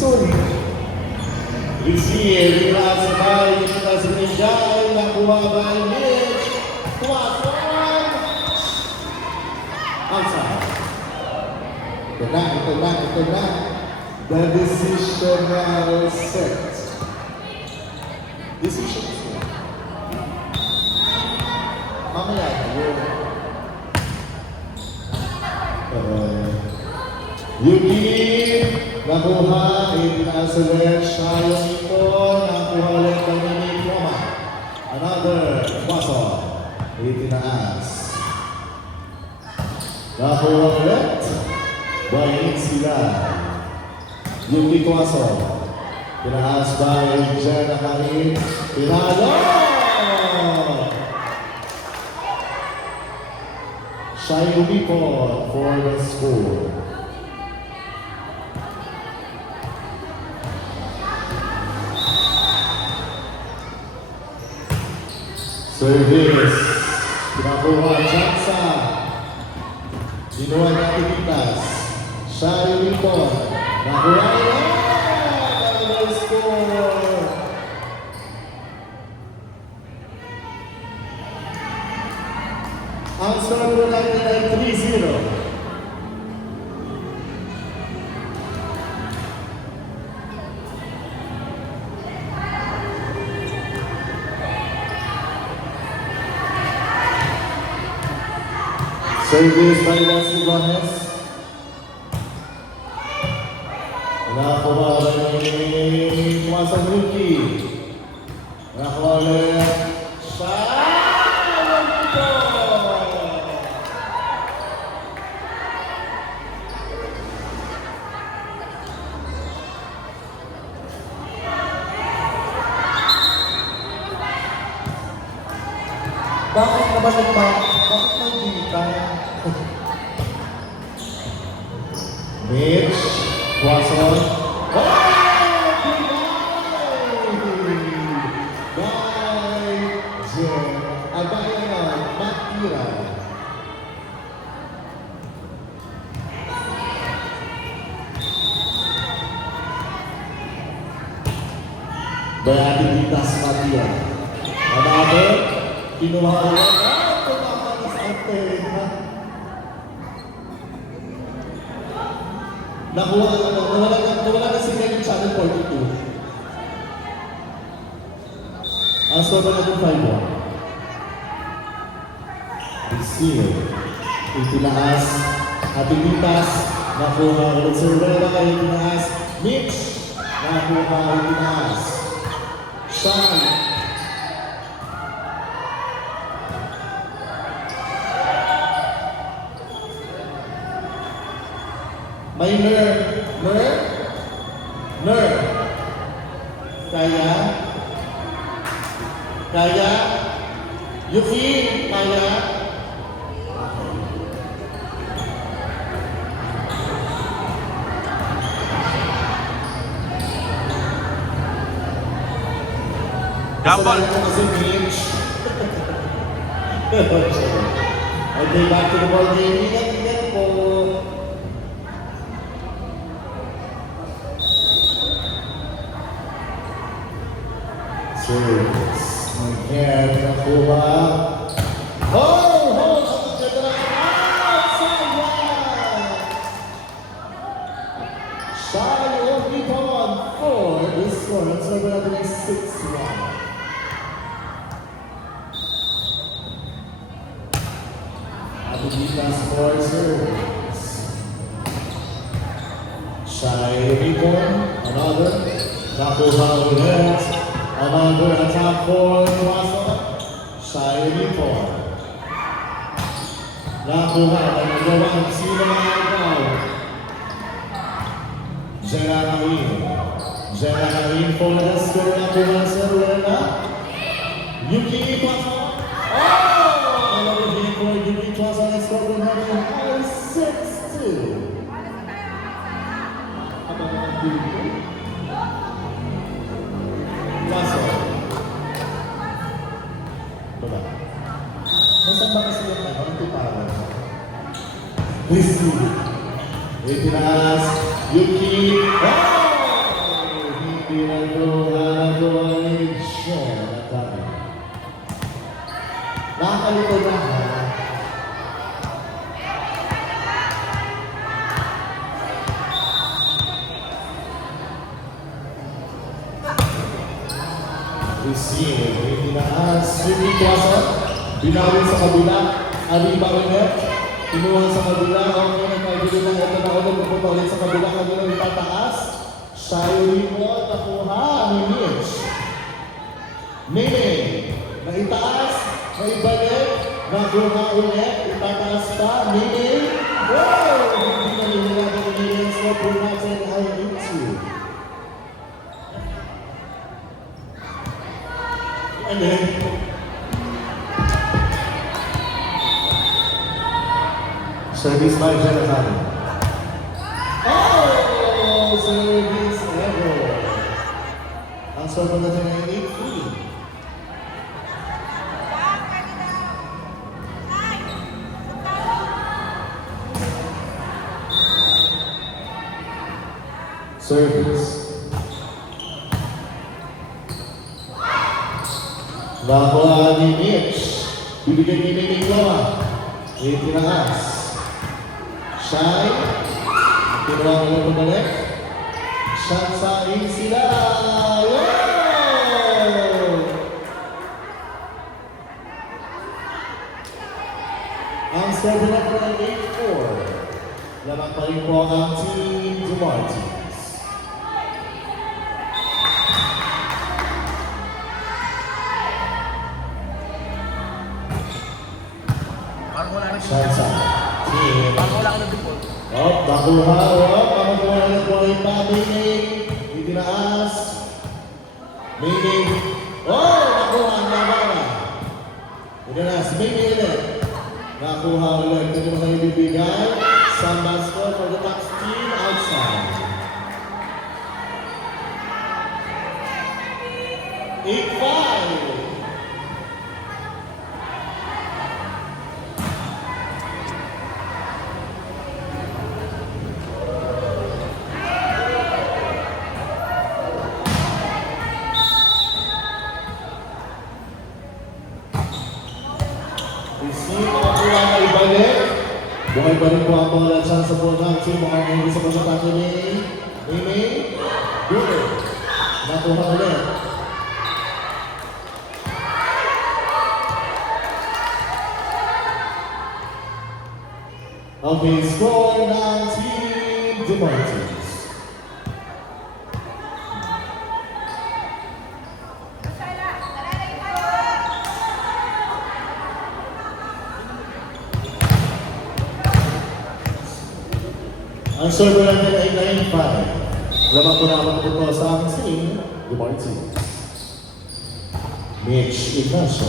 Sorry. Receive mula sa bahay kita sa Pinjay na kuha by Mitch. Tuwason! Outside. Ito na. The decisional set. Decision set. Mamaya yun. Yuki, nakuha, itinasalit siya yung ito, nakuha ulit ng Noma. Another, Waso, itinaas. Nakuha ulit, Bayin sila. Yuki Waso, tinaas by Jenna Karin, tinalo! Siya yung umipon for the score. Service, pinakuha Jansa, ginawa natin itas, siya yung umipon, nakuha nila, double score. Ang score natin ay 3-0. Service by Leslie Gomez. Nakakuha ni Tumasang Yuki. Nakakuha ulit siya. Bakit na ba bakit may dita? Mitch, Watson. By Jen, Abayan, Matira. Bayati Ditas Matira. Another, kinuha ulit. Tumakas antena. Nawala na si Kevin Channel 42. Ang score na natin 5-1. Receive. Itinaas. Atipitas. Nakuha ulit si Rivera. Itinaas. Mitch. Nakuha itinaas. Sean. May Ner. Kaya. Yuki, kaya. Double. Okay, back to the ball game. Ingat po. Service. Again, nakuha. Siya yung ipon for this one. So we're going to 6-1. Atipitas for service. Siya yung ipon. Another. Nakuha ulit. Another attack for Tuaso. Siya yung ipon. Nakuha. Nagawang sino na ikaw. Jenna Karin for the score. Nakuha sa Ruena. Yuki Tuaso. Another hit for Yuki Tuaso. The score will have a high 6-2. Tuaso. Baba. Nasaan ba kasi yung ano? Tuparan. Receive. Itinaas. Yuki. pinagawa ni Jen Natali. Nakakalito na ha. Receive, hindi na Sweetie Tuasa, binawin sa kabila, Ariba ulit, kinuha sa kabila, okay na kagilo na ito na ulit, pupunta ulit sa kabila, kabila itataas, Shirley mo, nakuha ni Mitch. Nene, naitaas, naibalik, nakuha ulit, itataas pa, Nene, wow! Hindi na nilalaban ni Nene, so po natin ay into. And then, service by Jonathan. Oh! Service error. Ang server natin ay 8-3. Service. Nakuha ni Mitch. Bibigyan ni Nene Clara. Itinaas. Shine. Kinuha ko lang bumalik. Shot sa sila. Wow! Ang serve na po ng 8-4. Lamang pa rin po ang Team Dumartins. Parang wala nang Shansa. Team. Parang wala ka ng default. Oh, nakuha. Oh, pamakuha na po rin pa. Minging. Itinaas. Minging. Oh, nakuha ang nabara. Itinaas. Minging ulit. Nakuha ulit. Ito naman ibibigay. Sam Basco for the Tax team outside. 8-5. Receive ang kuha na ibalik. Buhay pa rin po ang mga chance po ng Team Army sa pagkatake ni Amy. Good. Nakuha ulit. Okay, score ng Team Dumartins. Ang server natin ay 9-5. Lamang po na ako po sa aking team, Dumartins. Mitch Ignacio.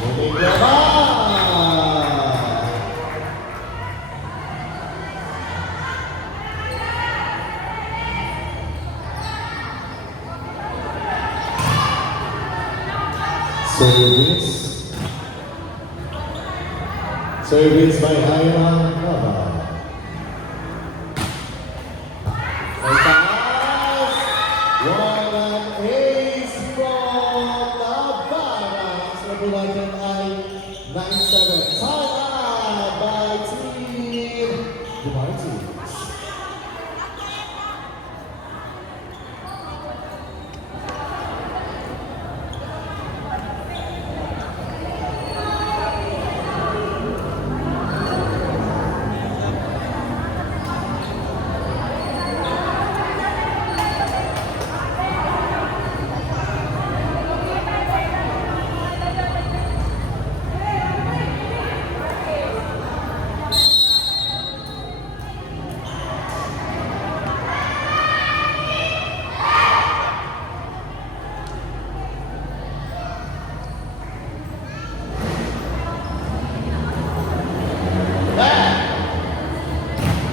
Nene Clara! Service. Service by Haira Nava. May taas. Walang ace from Navarra. Ang sabi natin ay 9-7. Sana by Team Dumartins.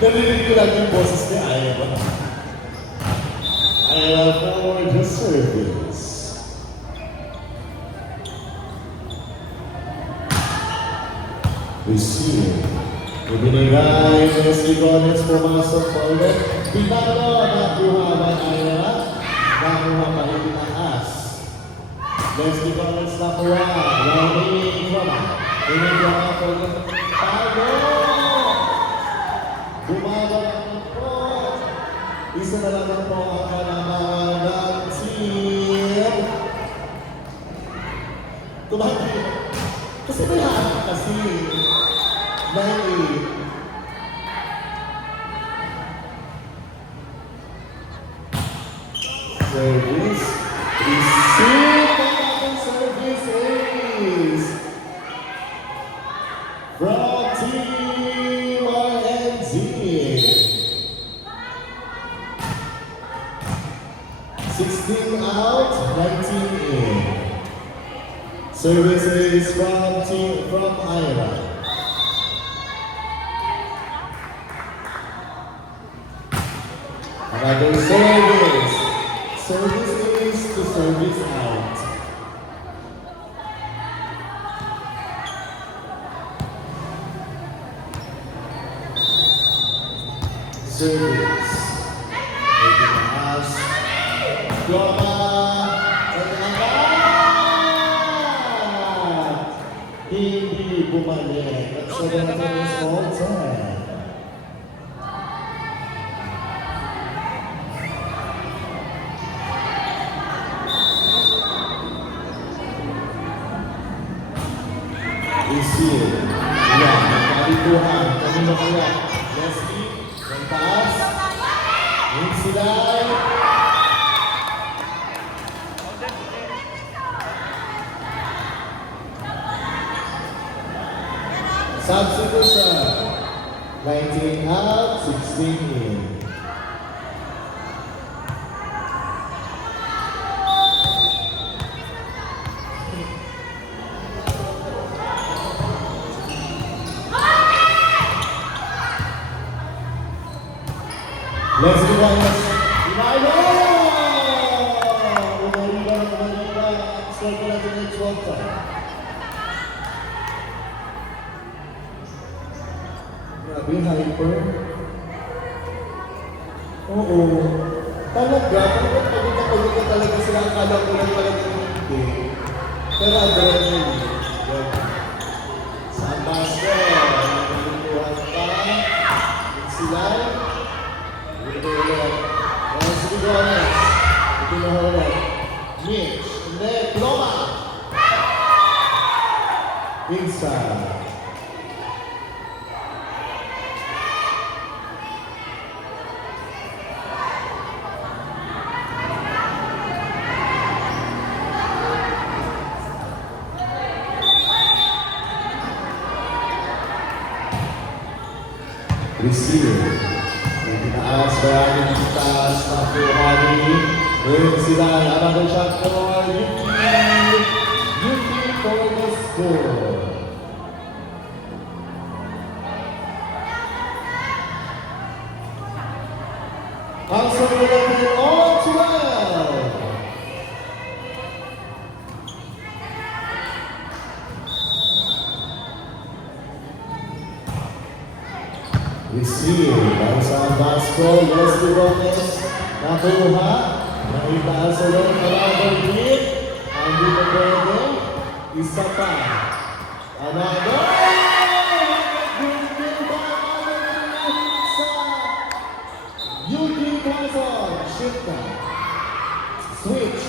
Narinig ko lang yung boses ni Ira. Ira for the service. Receive. Ibinigay ni Estigones, pumasok pa ulit. Pinalo, nakuha ba Ira? Nakuha pa rin tinaas. Estigones nakuha. Running from Pinigyan pa ulit. Pago! Bumabalik po. Isa na lang po ang kalaman ng team. Tumahit. Kasi may haak kasi. 98. Service. Receive ang service ace. From Team RNZ. 16 out, 19 in. Service ace from Ira. Another service. Service is to service out. Service. Making us. Goma. Hindi bumalik. At sa natin is all time. Receive. Yan, nagkalituhan. Kanino kaya? Leslie, ng taas. Insilay. Substitution. 19 out, 16 in. Let's do one. Imalo! Umaliba. Circle natin ng 12 time. Grabe, hyper. Oo. Talaga, pagod ka talaga sila. Akala ko lang talaga hindi. Pero adrenaline. Sa basket. Nagulungan pa. Sila. Estigones. Ito na ulit. Mitch. Hindi. Ploma. Inside. Receive. Tinaas bayani ng taas na Fuhani. Ngayon sila another shot for Yuki for the score. Ang sabi natin all 12. Receive. Ang sa basket. Leslie Gomez. Nakuha. Naitaas ulit. Another hit. Hindi na pwede. Isa pa. Another. Good ba? Sa Yuki Quezon. Shift na. Switch.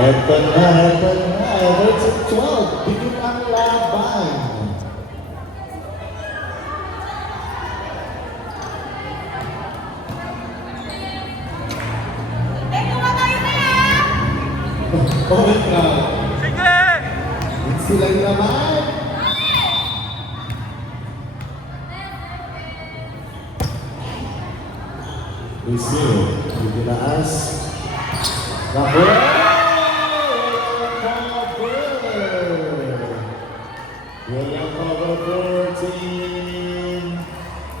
Ito na. 12. Bigyan ang laban. Oh my God. Sige! Sila naman. Receive. Itinaas. Nakuha. It'll cover 14-12.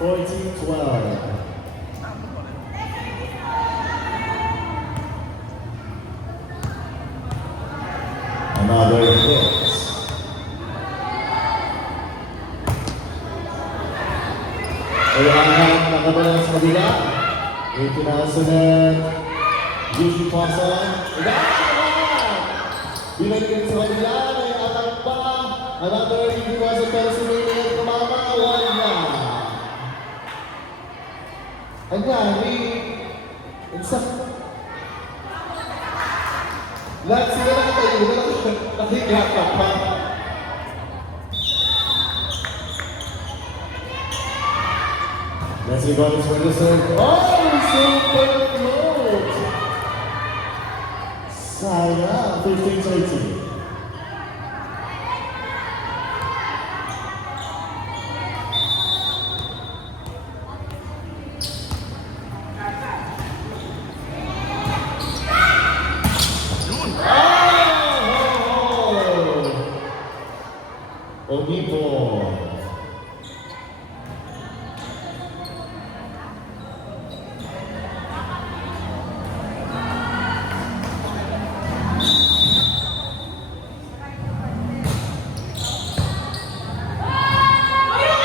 Another hit. Kailangan nakabalang sa kabila. Itinasunod. Yuji Pasan. Binagyan sa kabila. May atak pa. Another Yuji Pasan pero si Minion kumama. Wala. Ang gani. Lahat sila nakatayo. Nakikiyak ka pa. Let's see bonus for the serve. Oh, super close! Sayang, 15-13. Onipo.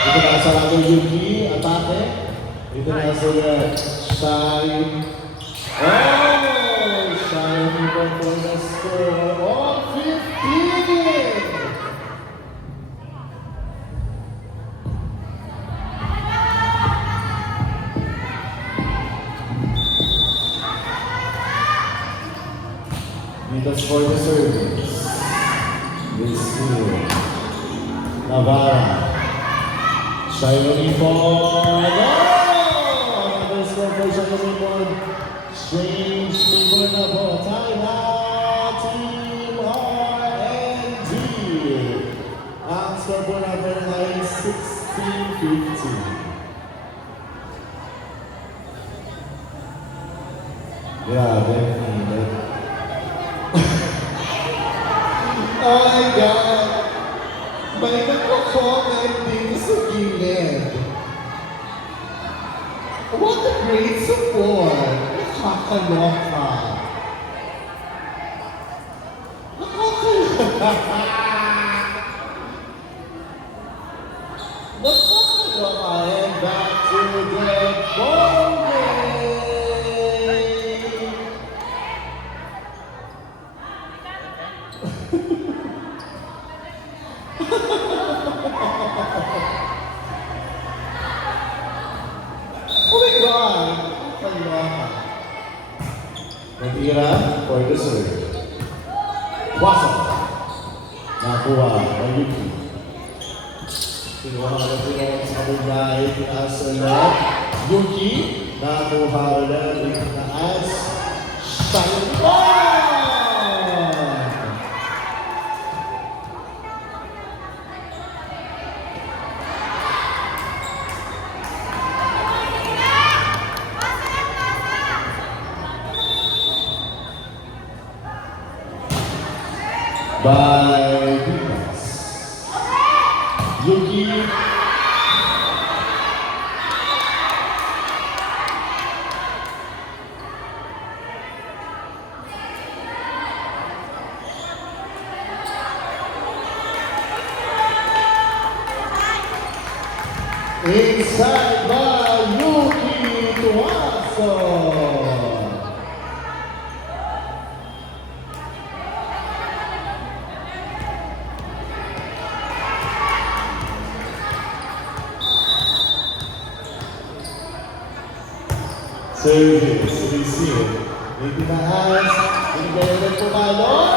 Ito na sa lato Yuki, atake. Ito na sila Shine. Oh! Shine Onipo for the score of 15! That's for the service. This here. Navarra. Shiny for another score for Shiny for Strange people na po. Time out. Team RNG. Ang scoreboard natin ay 16-15. Grabe. Oh my God! May nagko-comment dito sa gilid. What a great support! Nakakaloka! Nakakaloka! And back to the ball game! Oh my God! Natira for the serve. Wasok. Nakuha by Yuki. Kinuha ka na pinag sa kabila ay tinaas na Yuki. Nakuha na tinaas. Shine! By Dimas. Yuki. Inside by Yuki Tuaso. Service, receive. Itinaas, hindi pumalo.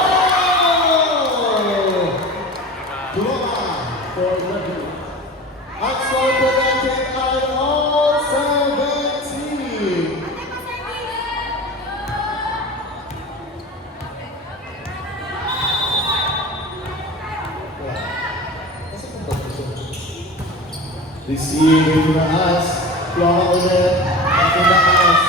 Tulungan for the at score connected ay all 17. Receive, itinaas. Tulungan ulit. Itinaas.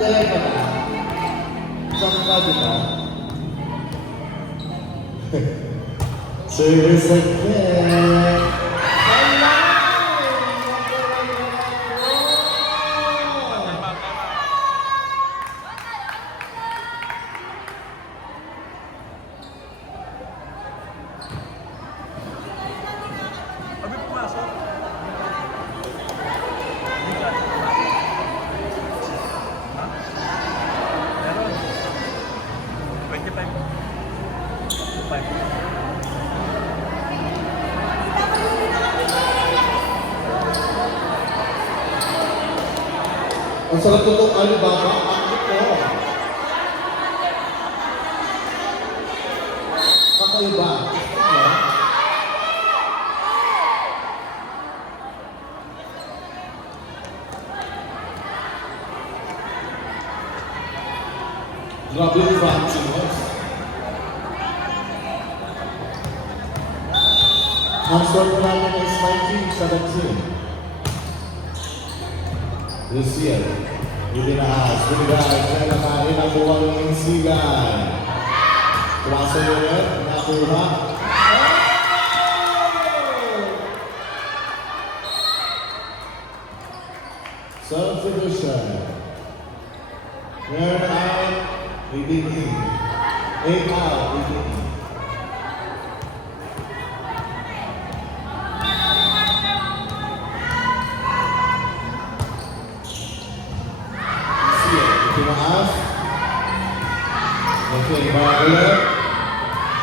Teka na. Saan ka, di ba? Service again. Sabi pumasok. Ha? Meron. 25. 25. Ang sarap ko itong Alibaba. Ang ito. Kakaiba. Ano? Grabe yung Francis. Ang score po namin is 19-17. Lucia, itinaas, binigay, kaya nakain ang buwang ng sigan. Tuwasa yun, nakuha. Subdivision. Turn out, 18. 8 out, 18. Itinaas. Okay, Margaret.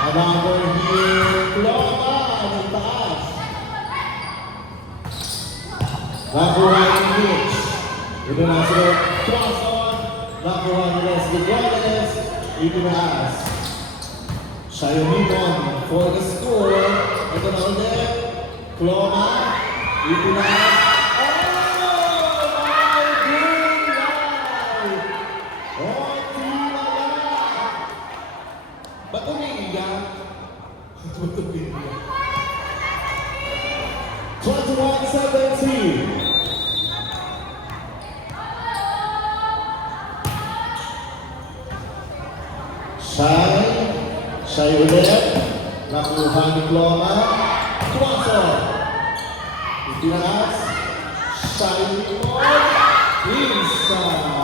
Another here. Ploma, ang taas. Nakuha yung Mitch. Ito na sila. Cross on. Nakuha ni Leslie Guadales. Itinaas. Siya yung Mimon for the score. Ito na ulit. Ploma. Itinaas. Ba't umiiyak? Ba't umiiyak? 21-17. Shy ulit. Nakuha ni Ploma. Tuwaso. Itinaas. Shy ulit. Inside.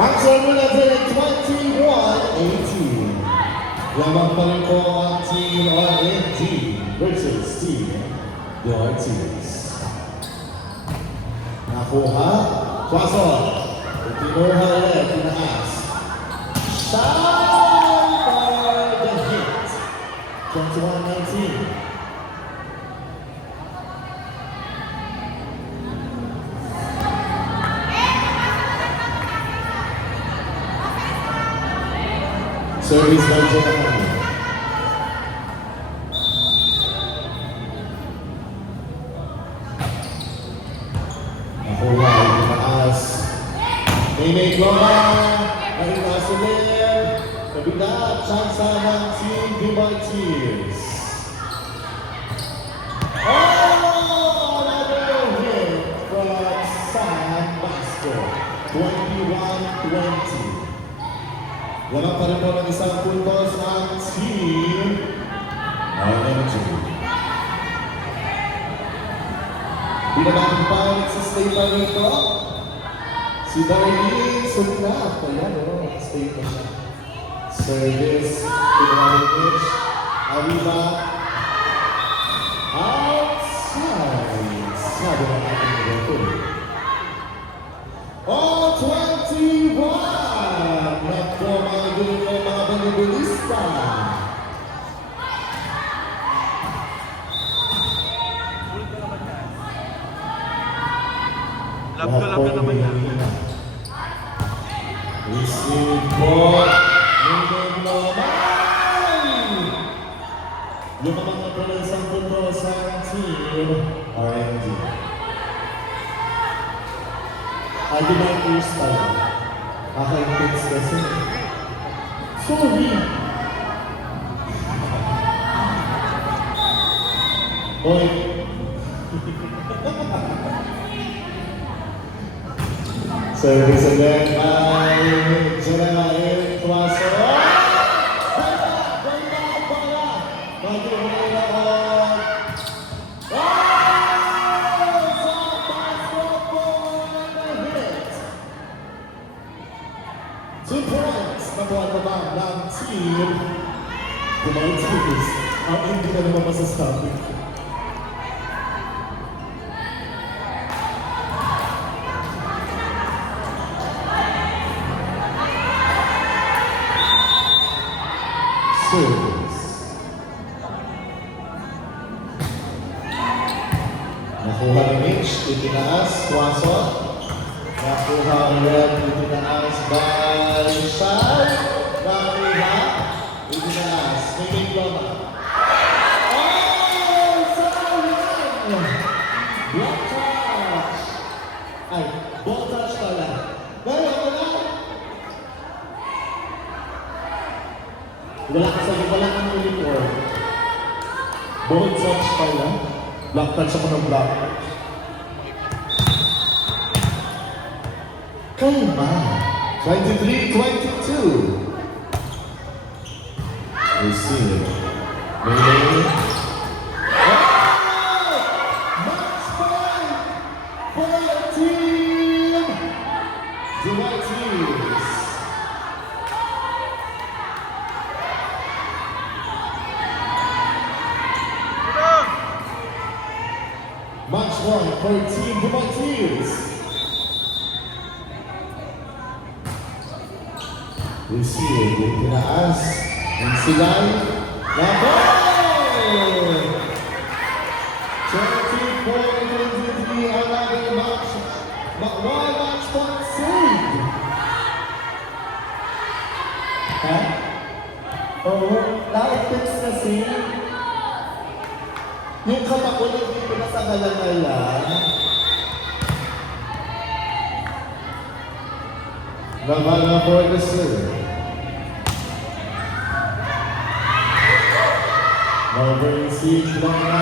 Ang score mo natin ay 21-18. Lamang pa rin po ang Team RNT versus Team Ortiz. Nakuha. Pasok. Tinuha ulit. Tinaas. Shine for the hit. 21-19. Service by Jonathan. Nakuha, itinaas. May Ploma, naitaas ulit. Kabila, tsansa ng Team Dimartires. Oh, another hit from San Basco. 21-20. Wala pa rin po ng isang puntos ang Team RNG. Binabang pa sa stay pa rito. Si Darlene Sukrap. Ayan o, stay pa siya. Service. Pinamang pitch. Arriba. Outside. Sabi ng ating record. Oh, 21! Naku, mga gulo ko, mga volleyballista. Love na naman yan. Receive po. Moving naman. Yung mga palansang punto sa team RNG. Adi na yung first time. Kaka-intense kasi. Sorry. Oy. Service again by Jeremiah Tuaso. Two points nakuha naman ng team Kumaititis. Ang hindi na naman masasabi. Service. Nakuha ni Mitch, itinaas, Tuaso. Nakuha ulit, itinaas by Shai. Nakuha, itinaas, Mimik Loma. Oh, sayang! Block touch! Ay, ball touch pala. Ngayon, wala. Wala kang uniform. Ball touch pala. Block touch ako ng block touch. Kalma. 23-22. Receive. Mayday. Match point for the team. The White Eagles. Match point for Team The White Eagles. Receive. Itinaas. And Silay. Naboy! 24-23 ang ating match. One match point saved. Ha? Oo. Na-fix kasi. Yung kama ko hindi ko nasa galangalan. Naman na for the serve. Over receive lang na.